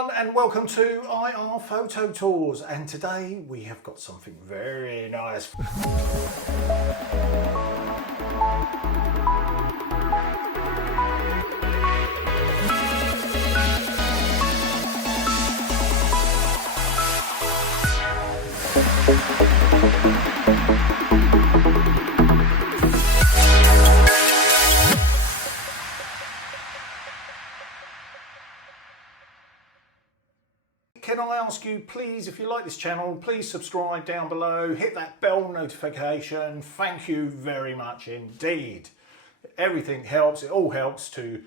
everyone and welcome to IR Photo Tours, and today we have got something very nice. Can I ask you, please, if you like this channel, please subscribe down below, hit that bell notification. Thank you very much indeed. Everything helps, it all helps to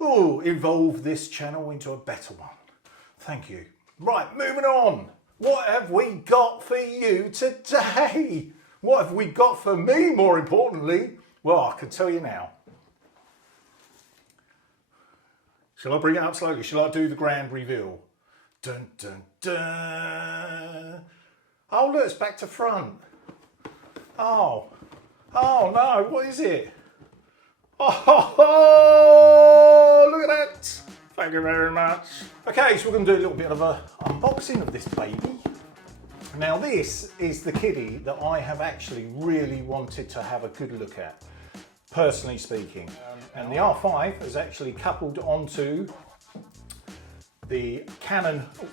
evolve this channel into a better one. Thank you. Right, moving on. What have we got for you today? What have we got for me, more importantly? Well, I can tell you now. Shall I bring it up slowly? Shall I do the grand reveal? Dun, dun, dun. Oh, look, it's back to front. Oh no, what is it? Oh, look at that. Thank you very much. Okay, so we're going to do a little bit of an unboxing of this baby. Now, this is the kiddie that I have actually really wanted to have a good look at, personally speaking. And the R5 is actually coupled onto the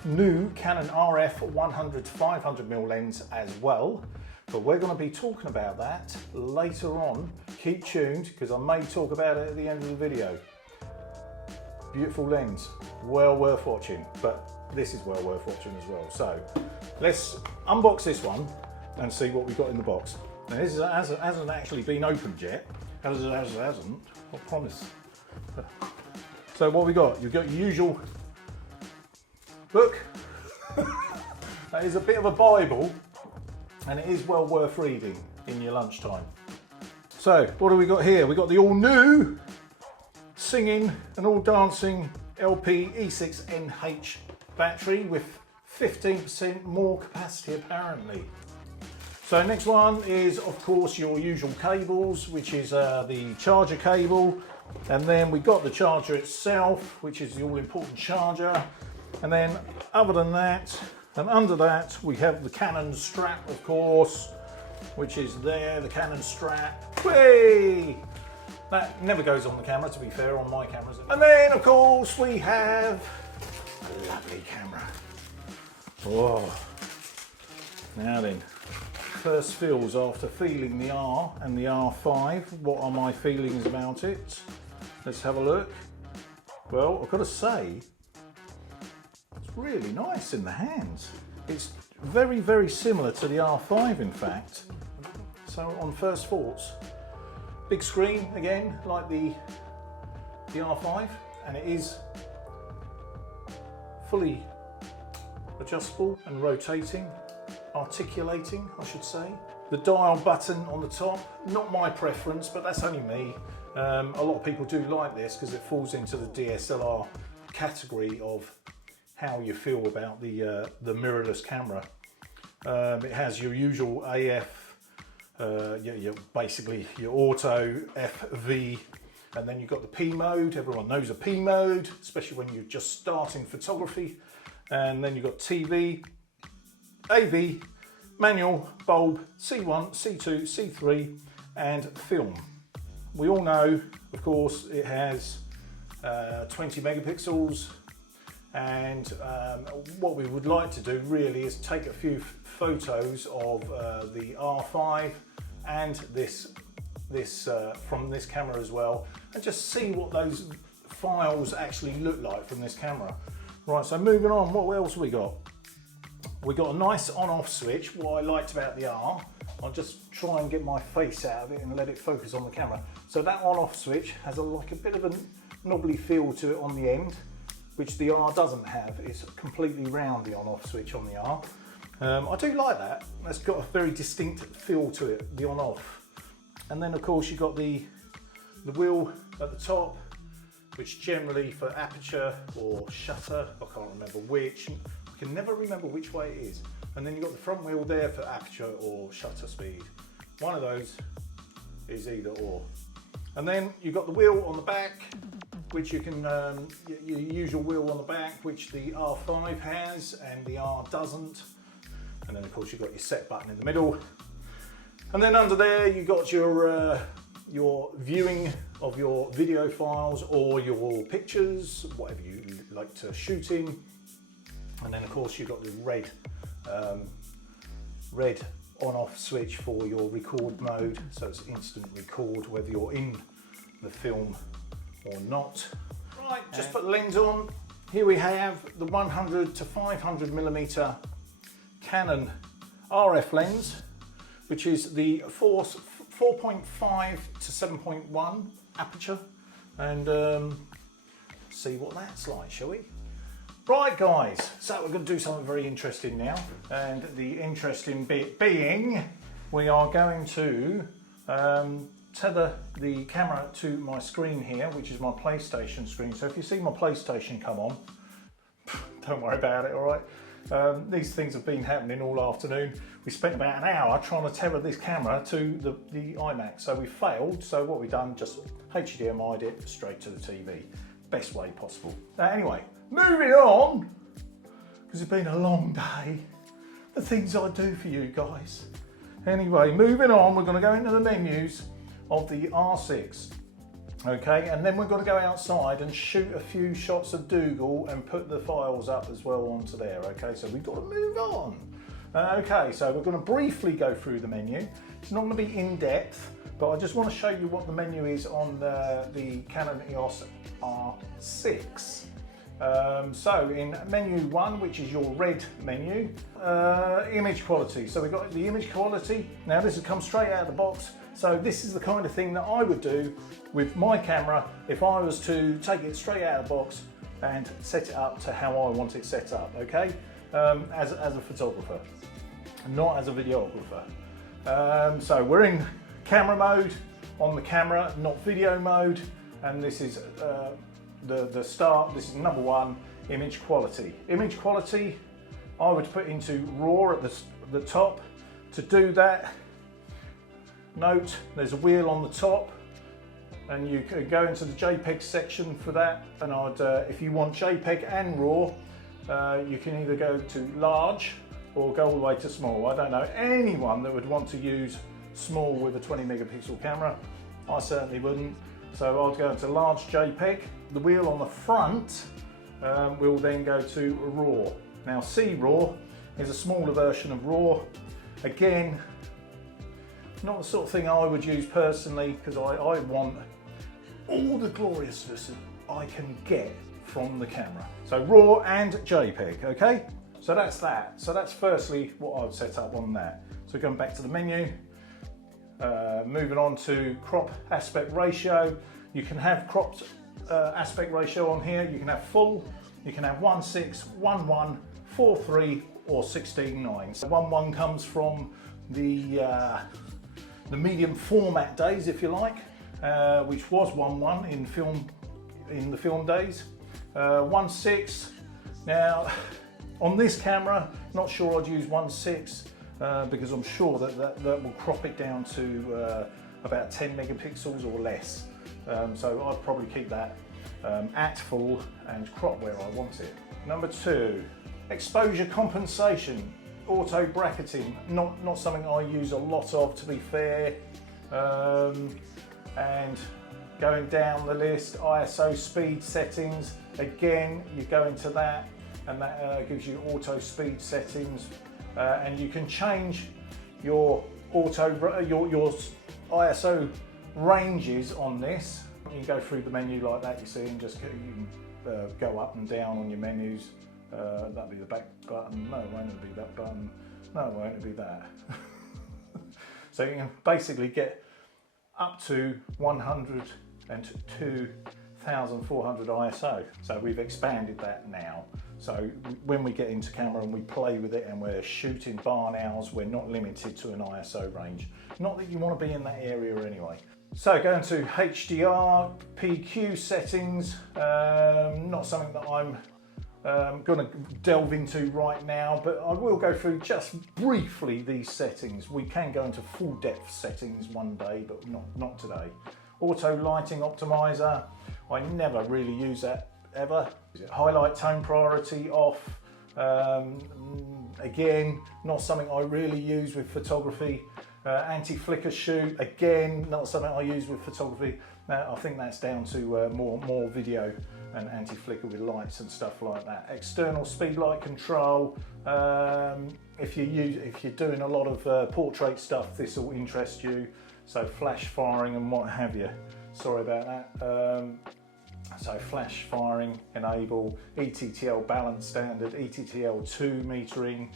new Canon RF 100-500mm lens as well, but we're going to be talking about that later on. Keep tuned because I may talk about it at the end of the video. Beautiful lens, well worth watching, but this is well worth watching as well. So let's unbox this one and see what we've got in the box. Now, this hasn't actually been opened yet, as it hasn't, I promise. So what we got? You've got your usual book. That is a bit of a Bible, and it is well worth reading in your lunchtime. So what do we got here? We got the all new singing and all dancing LP E6NH battery with 15% more capacity apparently. So next one is of course your usual cables, which is the charger cable, and then we got the charger itself, which is the all important charger. And then other than that, and under that, we have the Canon strap, of course, which is there, the Canon strap. Whee! That never goes on the camera, to be fair, on my cameras. And then, of course, we have a lovely camera. Oh. Now then, first feels after feeling the R and the R5. What are my feelings about it? Let's have a look. Well, I've got to say, really nice in the hands. It's very, very similar to the R5 in fact. So on first thoughts, big screen again like the R5, and it is fully adjustable and rotating, articulating I should say. The dial button on the top, not my preference, but that's only me. A lot of people do like this because it falls into the DSLR category of how you feel about the mirrorless camera. It has your usual AF, basically your auto, FV, and then you've got the P mode. Everyone knows a P mode, especially when you're just starting photography. And then you've got TV, AV, manual, bulb, C1, C2, C3, and film. We all know, of course, it has 20 megapixels. And what we would like to do really is take a few photos of the R5 and this from this camera as well, and just see what those files actually look like from this camera. Right, so moving on, what else we got? We got a nice on-off switch. What I liked about the R, I'll just try and get my face out of it and let it focus on the camera. So that on-off switch has like a bit of a knobbly feel to it on the end, which the R doesn't have. It's completely round, the on-off switch on the R. I do like that. That's got a very distinct feel to it, the on-off. And then of course you've got the wheel at the top, which generally for aperture or shutter, I can't remember which, I can never remember which way it is. And then you've got the front wheel there for aperture or shutter speed. One of those is either or. And then you've got the wheel on the back, which you can, your usual wheel on the back, which the R5 has and the R doesn't. And then of course you've got your set button in the middle. And then under there you've got your viewing of your video files or your pictures, whatever you like to shoot in. And then of course you've got the red on-off switch for your record mode, so it's instant record whether you're in the film or not. Right, just put the lens on. Here we have the 100 to 500mm Canon RF lens, which is the 4.5 to 7.1 aperture, and see what that's like, shall we? Right guys, so we're going to do something very interesting now, and the interesting bit being we are going to tether the camera to my screen here, which is my PlayStation screen. So if you see my PlayStation come on, don't worry about it, all right? These things have been happening all afternoon. We spent about an hour trying to tether this camera to the iMac, so we failed. So what we've done, just HDMI'd it straight to the TV, best way possible. Anyway, moving on, because it's been a long day, the things I do for you guys. Anyway, moving on, we're going to go into the menus of the R6, okay, and then we're going to go outside and shoot a few shots of Dougal and put the files up as well onto there, okay, so we've got to move on. Okay, so we're going to briefly go through the menu. It's not going to be in depth, but I just want to show you what the menu is on the Canon EOS R6. So in menu 1, which is your red menu, image quality. So we've got the image quality. Now this has come straight out of the box. So this is the kind of thing that I would do with my camera if I was to take it straight out of the box and set it up to how I want it set up, okay? As a photographer, not as a videographer. So we're in camera mode on the camera, not video mode, and this is the start. This is number 1, image quality. Image quality I would put into RAW at the top. To do that, note there's a wheel on the top, and you can go into the JPEG section for that, and if you want JPEG and RAW, you can either go to large or go all the way to small. I don't know anyone that would want to use small with a 20 megapixel camera. I certainly wouldn't. So I'd go into large JPEG. The wheel on the front will then go to RAW. Now C-RAW is a smaller version of RAW. Again, not the sort of thing I would use personally, because I want all the gloriousness I can get from the camera. So RAW and JPEG, okay? So that's that. So that's firstly what I would set up on that. So going back to the menu, moving on to crop aspect ratio. You can have cropped aspect ratio on here. You can have full, you can have 1.6, 1.1, 4.3 or 16.9. So 1.1 comes from the medium format days, if you like, which was 1.1 in the film days. 1.6. Now on this camera, not sure I'd use 1.6 because I'm sure that will crop it down to about 10 megapixels or less. So I'd probably keep that at full and crop where I want it. Number 2, exposure compensation, auto bracketing. Not something I use a lot of, to be fair. And going down the list, ISO speed settings. Again, you go into that, and that gives you auto speed settings, and you can change your ISO ranges on this. You can go through the menu like that, you see, and just you can go up and down on your menus. That'll be the back button. No, it won't be that button. No, it won't be that. So you can basically get up to 102,400 ISO. So we've expanded that now. So when we get into camera and we play with it and we're shooting barn owls, we're not limited to an ISO range. Not that you want to be in that area anyway. So going to HDR, PQ settings, not something that I'm going to delve into right now, but I will go through just briefly these settings. We can go into full depth settings one day, but not today. Auto lighting optimizer, I never really use that ever. Highlight tone priority off. Again, not something I really use with photography. Anti-flicker shoot, again, not something I use with photography. I think that's down to more video and anti-flicker with lights and stuff like that. External speed light control. If you're doing a lot of portrait stuff, this will interest you. So flash firing and what have you. Sorry about that. So flash firing, enable, ETTL balance standard, ETTL2 metering,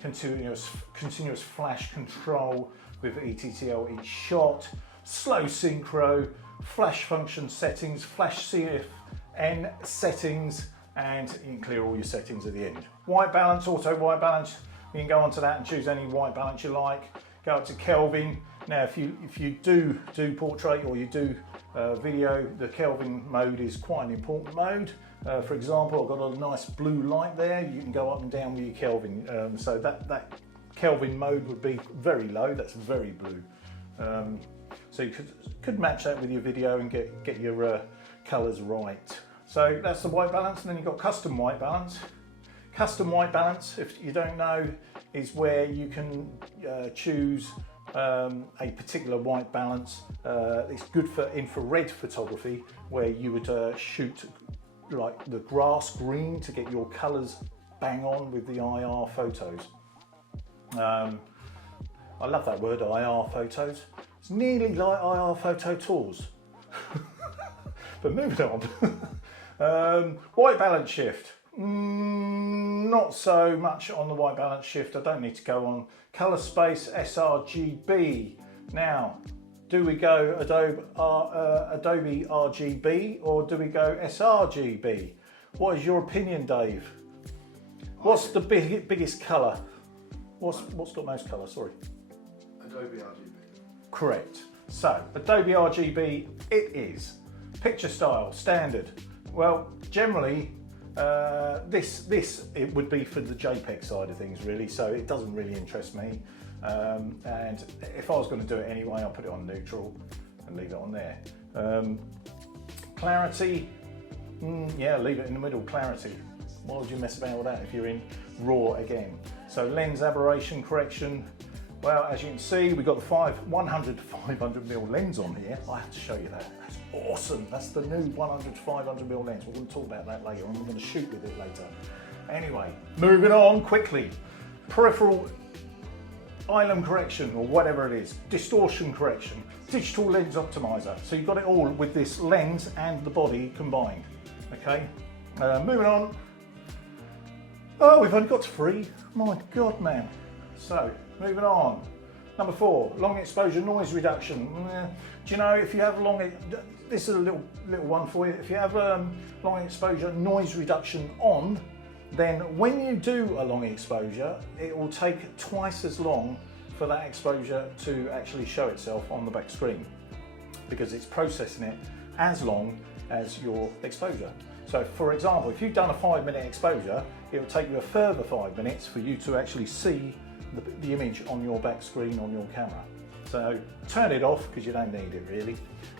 continuous flash control with ETTL each shot, slow synchro, flash function settings, flash CFN settings, and you can clear all your settings at the end. White balance, auto white balance, you can go onto that and choose any white balance you like. Go up to Kelvin. Now if you do portrait or you do video, the Kelvin mode is quite an important mode. For example, I've got a nice blue light there. You can go up and down with your Kelvin. So that Kelvin mode would be very low. That's very blue. So you could match that with your video and get your colours right. So that's the white balance, and then you've got custom white balance. Custom white balance, if you don't know, is where you can choose a particular white balance. It's good for infrared photography, where you would shoot like the grass green to get your colours bang on with the IR photos. I love that word, IR photos. It's nearly like IR photo tours. But moving on. White balance shift. Not so much on the white balance shift. I don't need to go on. Color space sRGB. Now, do we go Adobe RGB or do we go sRGB? What is your opinion, Dave? What's the biggest color? What's got most color? Sorry. Adobe RGB. Correct. So Adobe RGB it is. Picture style standard. Well, generally this it would be for the JPEG side of things really. So it doesn't really interest me. And if I was going to do it anyway, I'll put it on neutral and leave it on there. Clarity, yeah, leave it in the middle. Clarity. Why would you mess about with that if you're in RAW again? So lens aberration correction. Well, as you can see, we've got the 100 to 500mm lens on here. I have to show you that. That's awesome. That's the new 100 to 500mm lens. We're going to talk about that later, and we're going to shoot with it later. Anyway, moving on quickly. Peripheral island correction, or whatever it is. Distortion correction. Digital lens optimizer. So you've got it all with this lens and the body combined. Okay, moving on. Oh, we've only got 3. My God, man. So, moving on. Number 4, long exposure noise reduction. Do you know, if you have this is a little one for you. If you have long exposure noise reduction on, then when you do a long exposure, it will take twice as long for that exposure to actually show itself on the back screen, because it's processing it as long as your exposure. So for example, if you've done a 5-minute exposure, it will take you a further 5 minutes for you to actually see the image on your back screen on your camera. So turn it off because you don't need it really.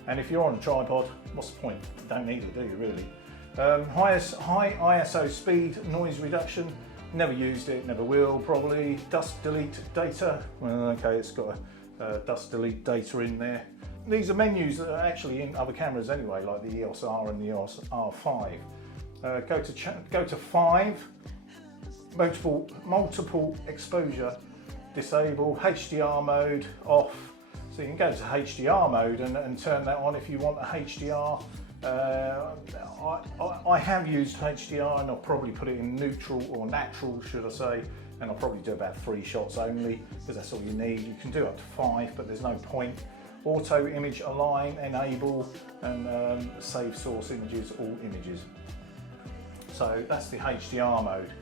And if you're on a tripod, what's the point? You don't need it, do you really? High ISO speed noise reduction. Never used it, never will probably. Dust delete data. Well, okay, it's got a dust delete data in there. These are menus that are actually in other cameras anyway, like the EOS R and the EOS R5. Go to 5. Multiple exposure disable. HDR mode off. So you can go to HDR mode and turn that on if you want a HDR. I have used HDR, and I'll probably put it in neutral or natural, should I say, and I'll probably do about 3 shots only, because that's all you need. You can do up to 5, but there's no point. Auto image align, enable, and save source images, all images. So that's the HDR mode.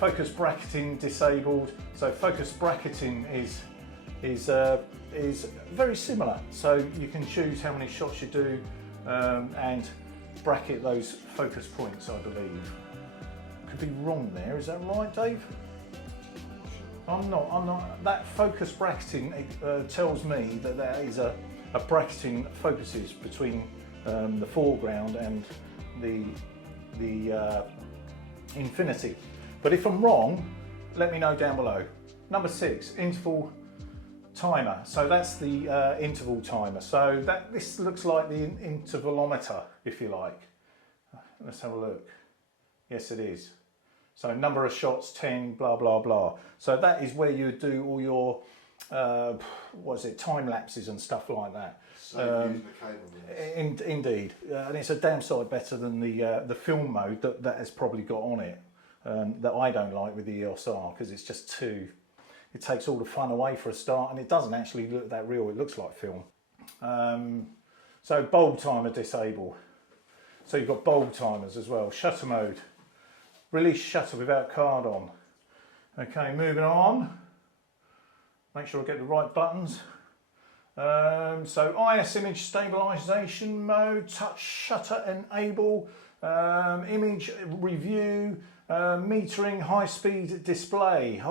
Focus bracketing disabled. So focus bracketing is very similar. So you can choose how many shots you do and bracket those focus points, I believe. Could be wrong there. Is that right, Dave? I'm not. That focus bracketing tells me that there is a a bracketing focuses between the foreground and the infinity. But if I'm wrong, let me know down below. Number 6, interval timer. So that's the interval timer. So this looks like the intervalometer, if you like. Let's have a look. Yes, it is. So number of shots, 10, blah, blah, blah. So that is where you do all your, time lapses and stuff like that. So using the cable. Indeed. And it's a damn sight better than the film mode that has probably got on it. That I don't like with the EOS R, because it's just it takes all the fun away for a start, and it doesn't actually look that real. It looks like film. So bulb timer disable. So you've got bulb timers as well. Shutter mode. Release shutter without card on. Okay, moving on. Make sure I get the right buttons. So IS image stabilization mode, touch shutter enable, image review, metering, high speed display.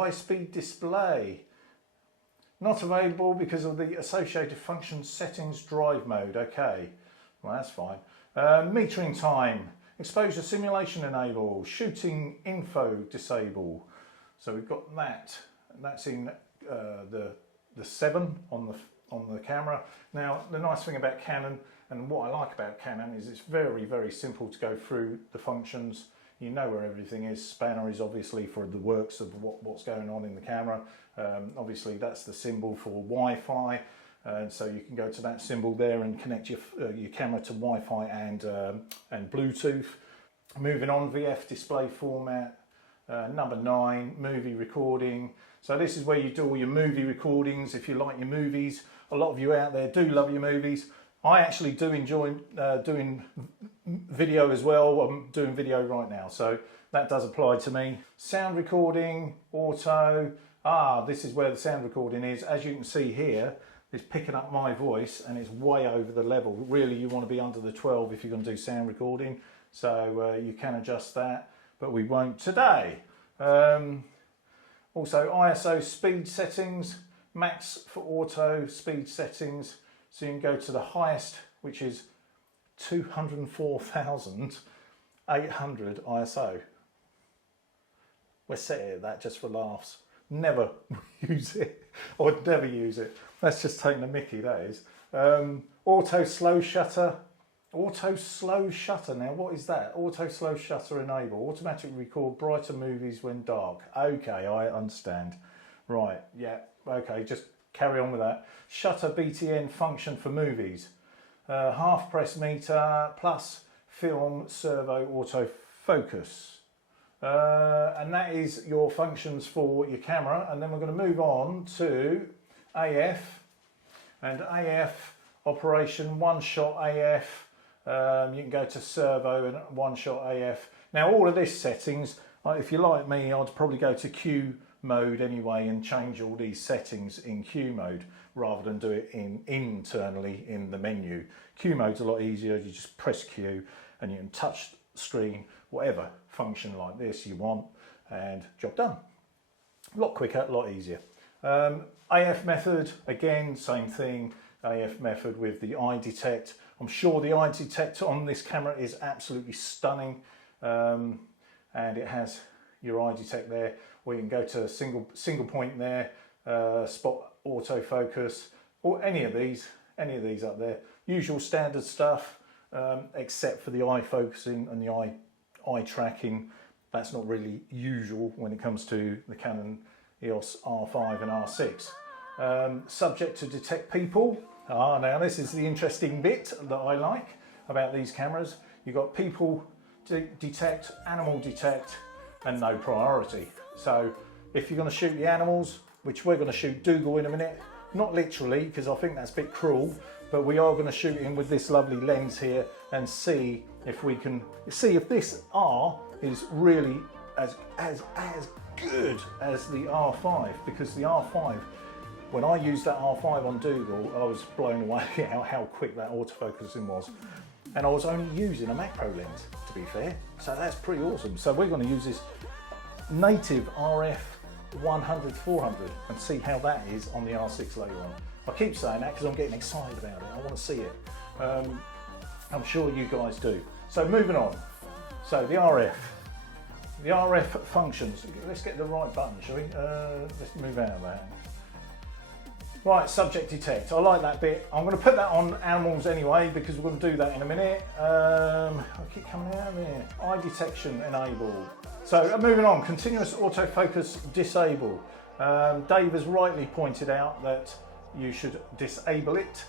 Not available because of the associated function settings drive mode. Okay, well that's fine. Metering time, exposure simulation enable, shooting info disable. So we've got that. That's in the 7 on the camera. Now the nice thing about Canon, and what I like about Canon, is it's very, very simple to go through the functions. You know where everything is. Spanner is obviously for the works of what's going on in the camera. Obviously that's the symbol for Wi-Fi, and so you can go to that symbol there and connect your camera to Wi-Fi and Bluetooth. Moving on, VF display format. Number 9, movie recording. So this is where you do all your movie recordings if you like your movies. A lot of you out there do love your movies. I actually do enjoy doing video as well. I'm doing video right now, so that does apply to me. Sound recording, auto. This is where the sound recording is. As you can see here, it's picking up my voice and it's way over the level. Really, you want to be under the 12 if you're going to do sound recording. So you can adjust that, but we won't today. Also ISO speed settings, max for auto speed settings. So you can go to the highest, which is 204,800 ISO. We're set at that just for laughs. Never use it. I would never use it. That's just taking the mickey, that is. Auto slow shutter. Auto slow shutter. Now what is that? Auto slow shutter enable. Automatic record brighter movies when dark. Okay, I understand. Right, yeah, okay, just carry on with that. Shutter BTN function for movies. Half press meter plus film servo autofocus. And that is your functions for your camera. And then we're going to move on to AF. And AF operation, one shot AF. You can go to servo and one shot AF. Now all of this settings, if you're like me, I'd probably go to Q mode anyway and change all these settings in Q mode rather than do it internally in the menu. Q mode's a lot easier. You just press Q and you can touch screen whatever function like this you want, and job done. A lot quicker, a lot easier. AF method, again, same thing. AF method with the eye detect. I'm sure the eye detect on this camera is absolutely stunning, and it has your eye detect there, or you can go to a single point there, spot autofocus, or any of these up there. Usual standard stuff, except for the eye focusing and the eye tracking. That's not really usual when it comes to the Canon EOS R5 and R6. Subject to detect people. Now this is the interesting bit that I like about these cameras. You've got people detect, animal detect, and no priority. So if you're going to shoot the animals, which we're going to shoot Dougal in a minute, not literally because I think that's a bit cruel, but we are going to shoot him with this lovely lens here and see if we can see if this R is really as good as the R5, because the R5, when I used that R5 on Dougal, I was blown away at how quick that autofocusing was. And I was only using a macro lens, to be fair. So that's pretty awesome. So we're going to use this native RF 100-400 and see how that is on the R6 later on. I keep saying that because I'm getting excited about it. I want to see it. I'm sure you guys do. So moving on. So the RF functions. Let's get the right button, shall we? Let's move out of that. Right, subject detect. I like that bit. I'm going to put that on animals anyway because we're going to do that in a minute. I keep coming out of here. Eye detection enable. So moving on, continuous autofocus disable. Dave has rightly pointed out that you should disable it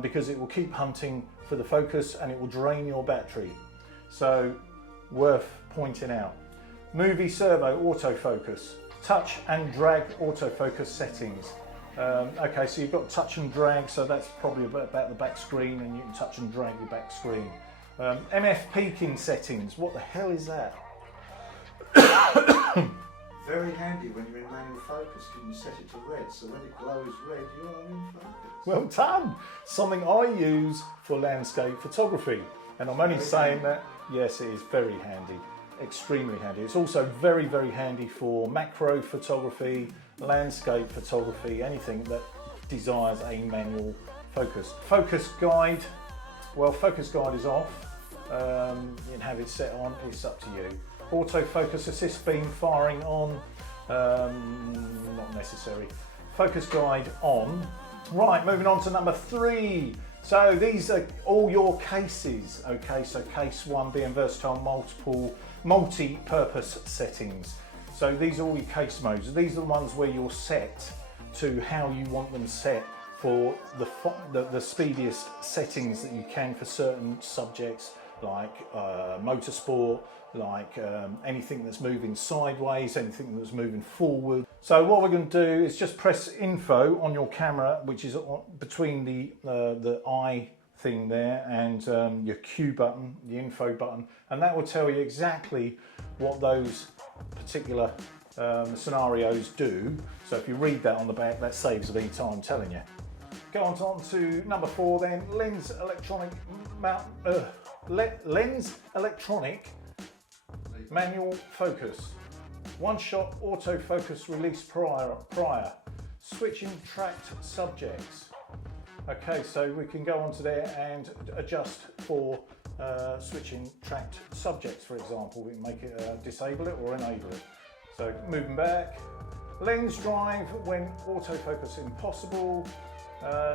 because it will keep hunting for the focus and it will drain your battery. So worth pointing out. Movie servo autofocus. Touch and drag autofocus settings. Okay, so you've got touch and drag, so that's probably about the back screen, and you can touch and drag your back screen. MF peaking settings, what the hell is that? Very handy when you're in manual focus, can you set it to red, so when it glows red, you are in focus. Well done! Something I use for landscape photography, and I'm only saying that, yes, it is very handy, extremely handy. It's also very, very handy for macro photography, landscape photography, anything that desires a manual focus. Focus guide, well, focus guide is off. You can have it set on, it's up to you. Autofocus assist beam firing on, not necessary. Focus guide on. Right, moving on to number 3. So these are all your cases, okay? So case 1 being versatile multi-purpose settings. So these are all your case modes. These are the ones where you're set to how you want them set for the speediest settings that you can for certain subjects, like motorsport, like anything that's moving sideways, anything that's moving forward. So what we're going to do is just press info on your camera, which is between the eye thing there and your Q button, the info button, and that will tell you exactly what those particular scenarios do. So if you read that on the back, that saves me time telling you. Go on to number 4 then, lens electronic manual focus. One shot autofocus release prior. Switching tracked subjects. Okay, so we can go onto there and adjust for switching tracked subjects, for example. We can make it disable it or enable it. So moving back. Lens drive when autofocus impossible.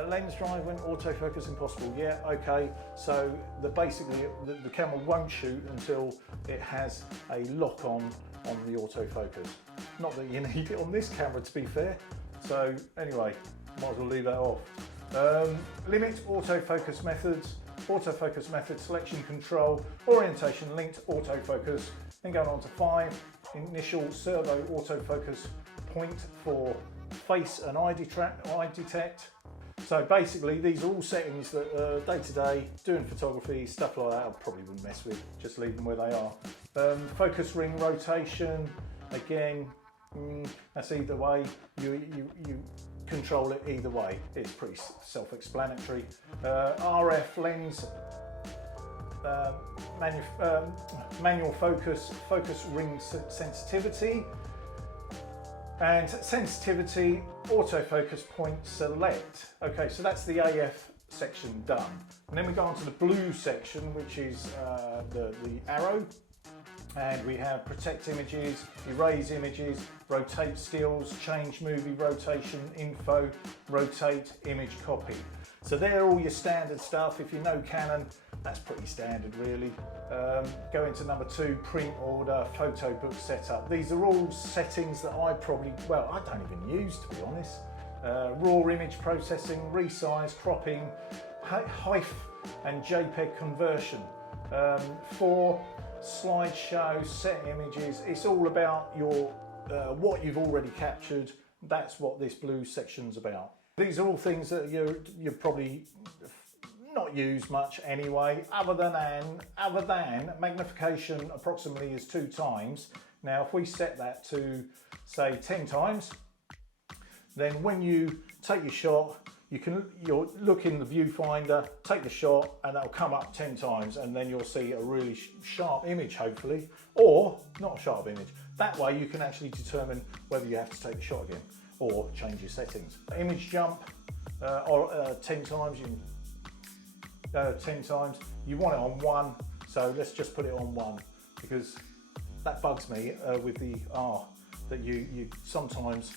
Lens drive when autofocus impossible. Yeah, okay. So basically the camera won't shoot until it has a lock on the autofocus. Not that you need it on this camera, to be fair. So anyway, might as well leave that off. Limit autofocus methods. Autofocus method selection control. Orientation linked autofocus. Then going on to 5. Initial servo autofocus point for face and eye detect. So basically these are all settings that day to day, doing photography, stuff like that, I probably wouldn't mess with, just leave them where they are. Focus ring rotation, again, that's either way, you control it either way, it's pretty self-explanatory. RF lens, manual focus ring sensitivity, and sensitivity autofocus point select. Okay, so that's the AF section done. And then we go on to the blue section, which is the arrow. And we have protect images, erase images, rotate stills, change movie rotation, info, rotate image copy. So they're all your standard stuff. If you know Canon, that's pretty standard really. Go into number 2, print order, photo book setup. These are all settings that I probably, well, I don't even use, to be honest. Raw image processing, resize, cropping, HEIF and JPEG conversion. For slideshow, set images, it's all about your what you've already captured. That's what this blue section's about. These are all things that you're probably not use much anyway, other than magnification approximately is 2 times. Now if we set that to say 10 times, then when you take your shot, you'll look in the viewfinder, take the shot, and that'll come up 10 times, and then you'll see a really sharp image hopefully, or not a sharp image. That way you can actually determine whether you have to take the shot again. or change your settings. Image jump, or 10 times, 10 times. You want it on 1, so let's just put it on 1, because that bugs me with the R, that you sometimes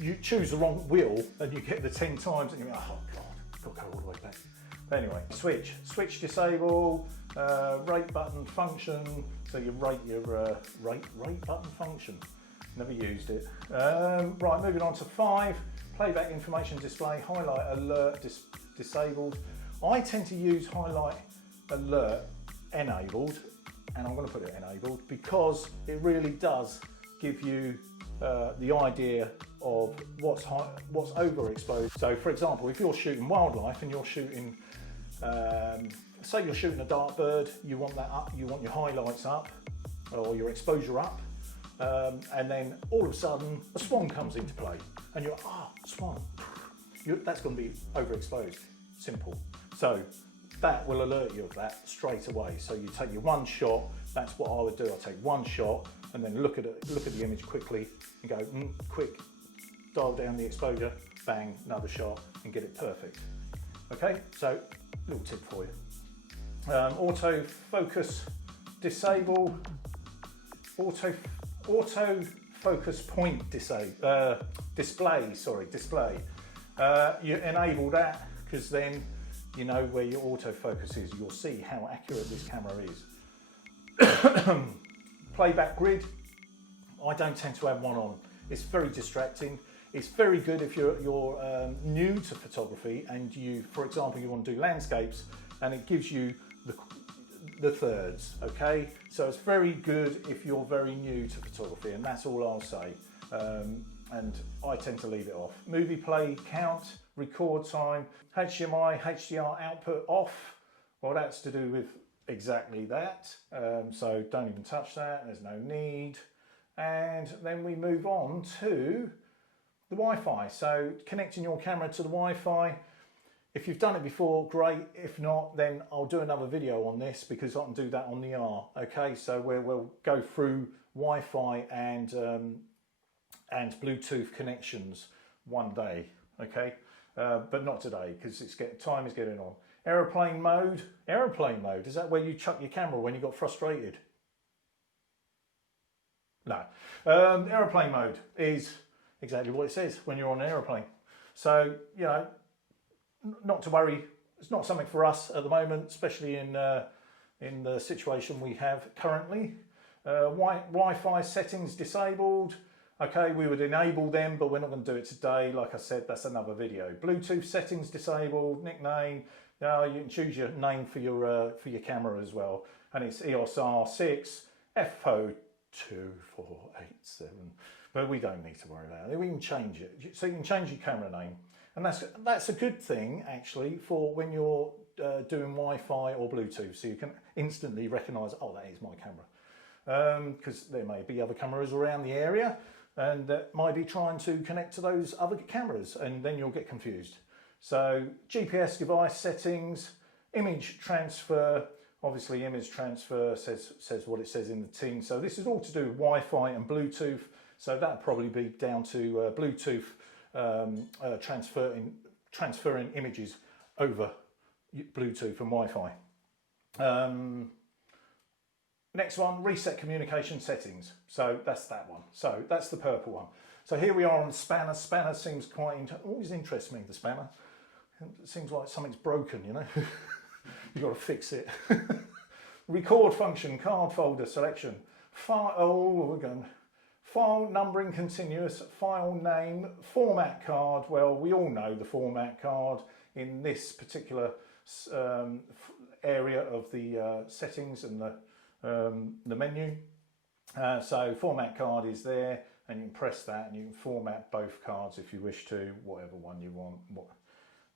you choose the wrong wheel and you get the 10 times and you're like, oh God, got to go all the way back. But anyway, switch disable, rate button function, so you rate your rate button function. Never used it. Right, moving on to 5, playback information display, highlight alert disabled. I tend to use highlight alert enabled, and I'm going to put it enabled because it really does give you the idea of what's overexposed. So for example, if you're shooting wildlife and you're shooting, say you're shooting a dark bird, you want that up, you want your highlights up or your exposure up, and then all of a sudden a swan comes into play and you're, swan, that's going to be overexposed, simple. So that will alert you of that straight away. So you take your one shot, that's what I would do. I take one shot and then look at the image quickly and go, quick, dial down the exposure, bang, another shot and get it perfect. Okay, so little tip for you. Auto focus disable, auto focus point display. You enable that because then you know where your autofocus is. You'll see how accurate this camera is. Playback grid, I don't tend to have one on. It's very distracting. It's very good if you're new to photography and you, for example, you want to do landscapes and it gives you the thirds, okay? So it's very good if you're very new to photography, and that's all I'll say. And I tend to leave it off. Movie play count, record time, HDMI, HDR output off. Well, that's to do with exactly that. So don't even touch that, there's no need. And then we move on to the Wi-Fi. So connecting your camera to the Wi-Fi. If you've done it before, great. If not, then I'll do another video on this because I can do that on the R. Okay, so we'll go through Wi-Fi and Bluetooth connections one day. Okay, but not today because time is getting on. Aeroplane mode. Aeroplane mode, is that where you chuck your camera when you got frustrated? No. Aeroplane mode is exactly what it says when you're on an aeroplane. So, you know, not to worry. It's not something for us at the moment, especially in the situation we have currently. Wi-Fi settings disabled. Okay, we would enable them, but we're not going to do it today. Like I said, that's another video. Bluetooth settings disabled. Nickname. You can choose your name for your camera as well, and it's EOS R6 FO2487. But we don't need to worry about it. We can change it, so you can change your camera name, and that's a good thing actually for when you're doing Wi-Fi or Bluetooth, so you can instantly recognise, oh, that is my camera, because there may be other cameras around the area, and that might be trying to connect to those other cameras, and then you'll get confused. So GPS device settings, image transfer. Obviously, image transfer says what it says in the tin. So this is all to do with Wi-Fi and Bluetooth. So that'll probably be down to Bluetooth transferring images over Bluetooth and Wi-Fi. Next one, reset communication settings. So that's that one. So that's the purple one. So here we are on spanner. Spanner seems always interests me, the spanner. It seems like something's broken, you know. You've got to fix it. Record function, card folder selection. File numbering continuous, file name, format card. Well, we all know the format card in this particular area of the settings and the menu. So format card is there, and you can press that and you can format both cards if you wish to, whatever one you want,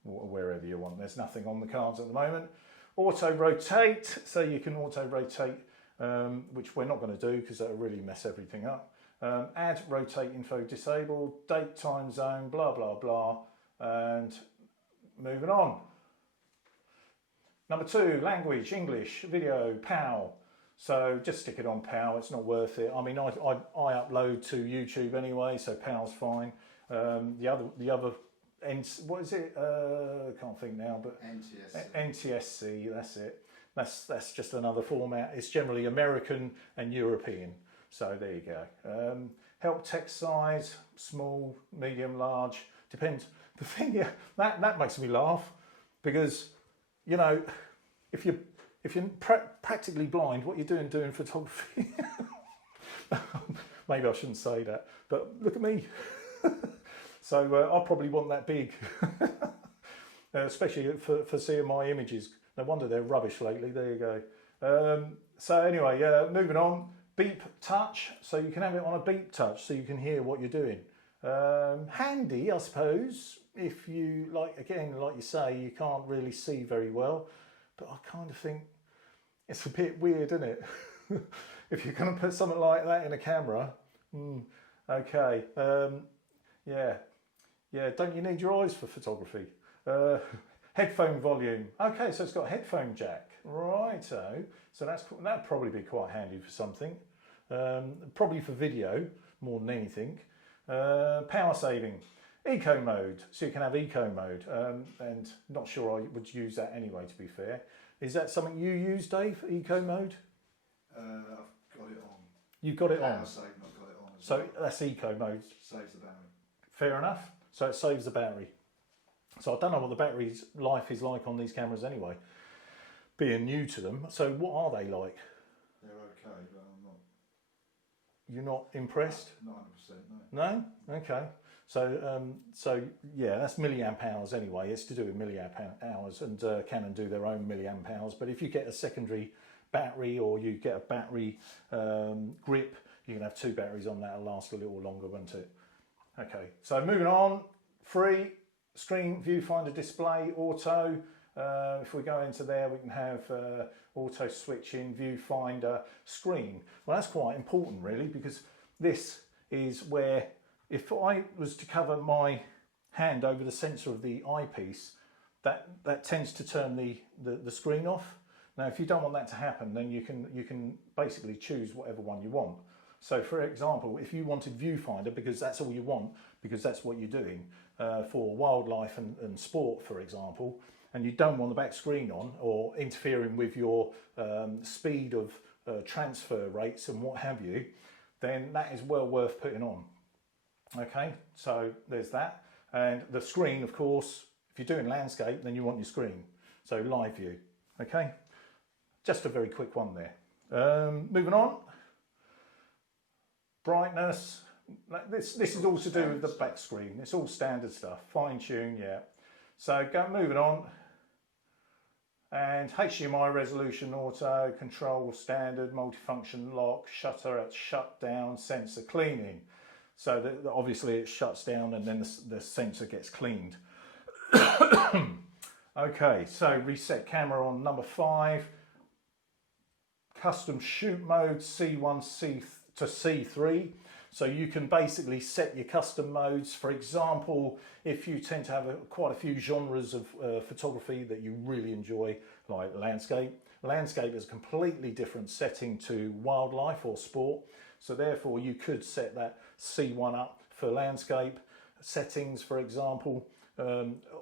wherever you want. There's nothing on the cards at the moment. Auto rotate, so you can auto rotate, which we're not going to do because that'll really mess everything up. Add rotate info disabled, date, time zone, blah blah blah, and moving on. Number 2, language, English, video, PAL. So just stick it on PAL. It's not worth it. I mean, I upload to YouTube anyway, so PAL's fine. The other, what is it? I can't think now, but NTSC. That's it. That's just another format. It's generally American and European. So there you go. Help text size, small, medium, large. Depends. The thing, yeah, that makes me laugh because, you know, if you're practically blind, what you're doing photography. Maybe I shouldn't say that, but look at me. So I probably want that big, especially for seeing my images. No wonder they're rubbish lately. There you go. So anyway, moving on. Beep touch, so you can have it on a beep touch, so you can hear what you're doing. Handy, I suppose, if you like you say, you can't really see very well. But I kind of think it's a bit weird, isn't it? If you're going to put something like that in a camera, okay, yeah. Don't you need your eyes for photography? Headphone volume. Okay, so it's got a headphone jack. Righto. So that'd probably be quite handy for something. Probably for video more than anything. Power saving. Eco mode. So you can have eco mode. And not sure I would use that anyway, to be fair. Is that something you use, Dave? Eco mode? I've got it on. You've got it on? Power saving, I've got it on. So that's eco mode. Saves the battery. Fair enough. So it saves the battery. So I don't know what the battery's life is like on these cameras anyway, being new to them. So what are they like? They're okay, but I'm not. You're not impressed? 90%, no. No? Okay. So yeah, that's milliamp hours anyway. It's to do with milliamp hours, and Canon do their own milliamp hours. But if you get a secondary battery or you get a battery grip, you can have two batteries on that. It'll last a little longer, won't it? Okay. So moving on, free. Screen viewfinder display auto. If we go into there, we can have auto switching viewfinder screen. Well, that's quite important really, because this is where if I was to cover my hand over the sensor of the eyepiece, that tends to turn the screen off. Now, if you don't want that to happen, then you can basically choose whatever one you want. So, for example, if you wanted viewfinder because that's all you want, because that's what you're doing for wildlife and sport, for example, and you don't want the back screen on or interfering with your speed of transfer rates and what have you, then that is well worth putting on. Okay, so there's that. And the screen, of course, if you're doing landscape, then you want your screen. So live view. Okay, just a very quick one there. Moving on. Brightness. This is all to do with the back screen. It's all standard stuff. Fine tune, yeah. So moving on. And HDMI resolution, auto, control, standard, multifunction lock, shutter at shutdown, sensor cleaning. So that obviously it shuts down and then the sensor gets cleaned. Okay, so reset camera on number 5. Custom shoot mode C1 to C3. So you can basically set your custom modes. For example, if you tend to have quite a few genres of photography that you really enjoy, like landscape. Landscape is a completely different setting to wildlife or sport. So therefore you could set that C1 up for landscape settings, for example,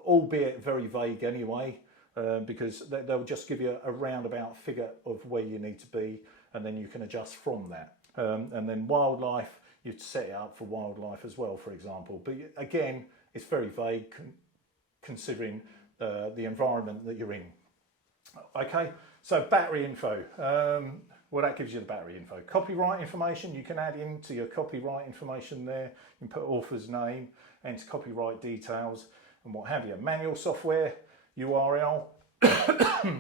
albeit very vague anyway, because they'll just give you a roundabout figure of where you need to be, and then you can adjust from that. And then wildlife, you'd set it up for wildlife as well, for example. But again, it's very vague considering the environment that you're in. Okay, so battery info. Well, that gives you the battery info. Copyright information, you can add into your copyright information there. You can put author's name, enter copyright details and what have you. Manual software, URL,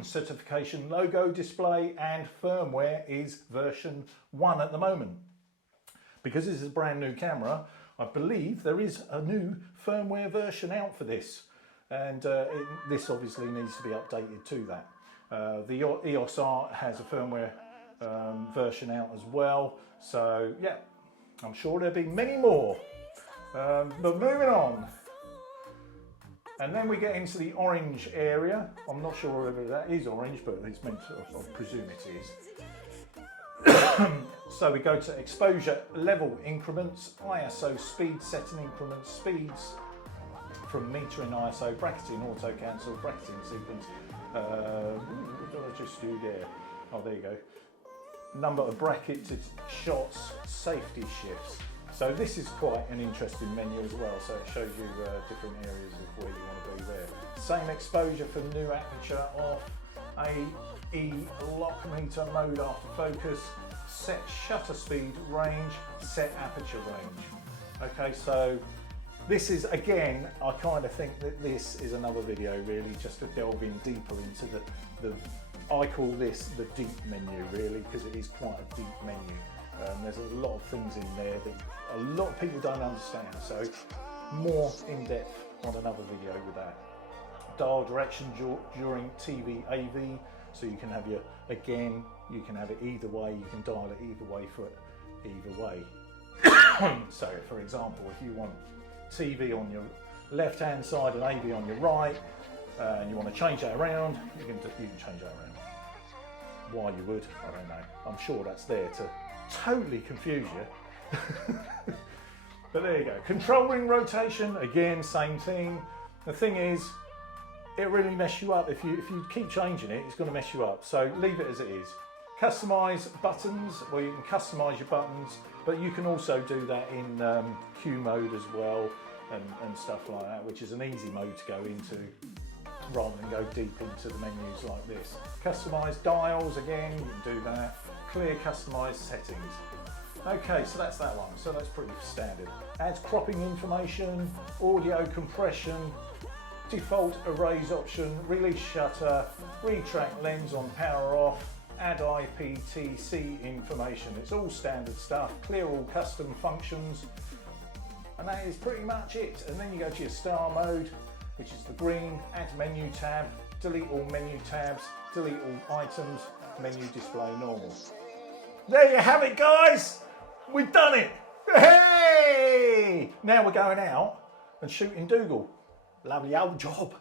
certification logo display, and firmware is version 1 at the moment. Because this is a brand new camera, I believe there is a new firmware version out for this. And this obviously needs to be updated to that. The EOS R has a firmware version out as well. So yeah, I'm sure there'll be many more. But moving on. And then we get into the orange area. I'm not sure whether that is orange, but it's meant to, I presume it is. So we go to exposure level increments, ISO speed setting increments, speeds from meter in ISO, bracketing auto cancel, bracketing sequence. What did I just do there? Oh, there you go. Number of bracketed shots, safety shifts. So this is quite an interesting menu as well. So it shows you different areas of where you want to be there. Same exposure for new aperture off, AE lock meter mode after focus, set shutter speed range, set aperture range. Okay, so this is, again, I kind of think that this is another video really just to delve in deeper into the I call this the deep menu really, because it is quite a deep menu. There's a lot of things in there that a lot of people don't understand, so more in depth on another video with that. Dial direction during TV AV, so you can have your, again, you can have it either way, you can dial it either way for either way. So for example, if you want TV on your left hand side and AV on your right, and you want to change that around, you can change that around. Why you would, I don't know. I'm sure that's there to totally confuse you. But there you go. Control ring rotation, again, same thing. The thing is, it really messes you up. If you keep changing it, it's going to mess you up. So leave it as it is. Customize buttons, well, you can customize your buttons, but you can also do that in Q mode as well, and stuff like that, which is an easy mode to go into, rather than go deep into the menus like this. Customize dials, again, you can do that. Clear customized settings. Okay, so that's that one. So that's pretty standard. Adds cropping information, audio compression, default erase option, release shutter, retract lens on power off, add IPTC information. It's all standard stuff. Clear all custom functions. And that is pretty much it. And then you go to your star mode, which is the green, add menu tab, delete all menu tabs, delete all items, menu display normal. There you have it, guys. We've done it. Hey! Now we're going out and shooting Dougal. Lovely old job.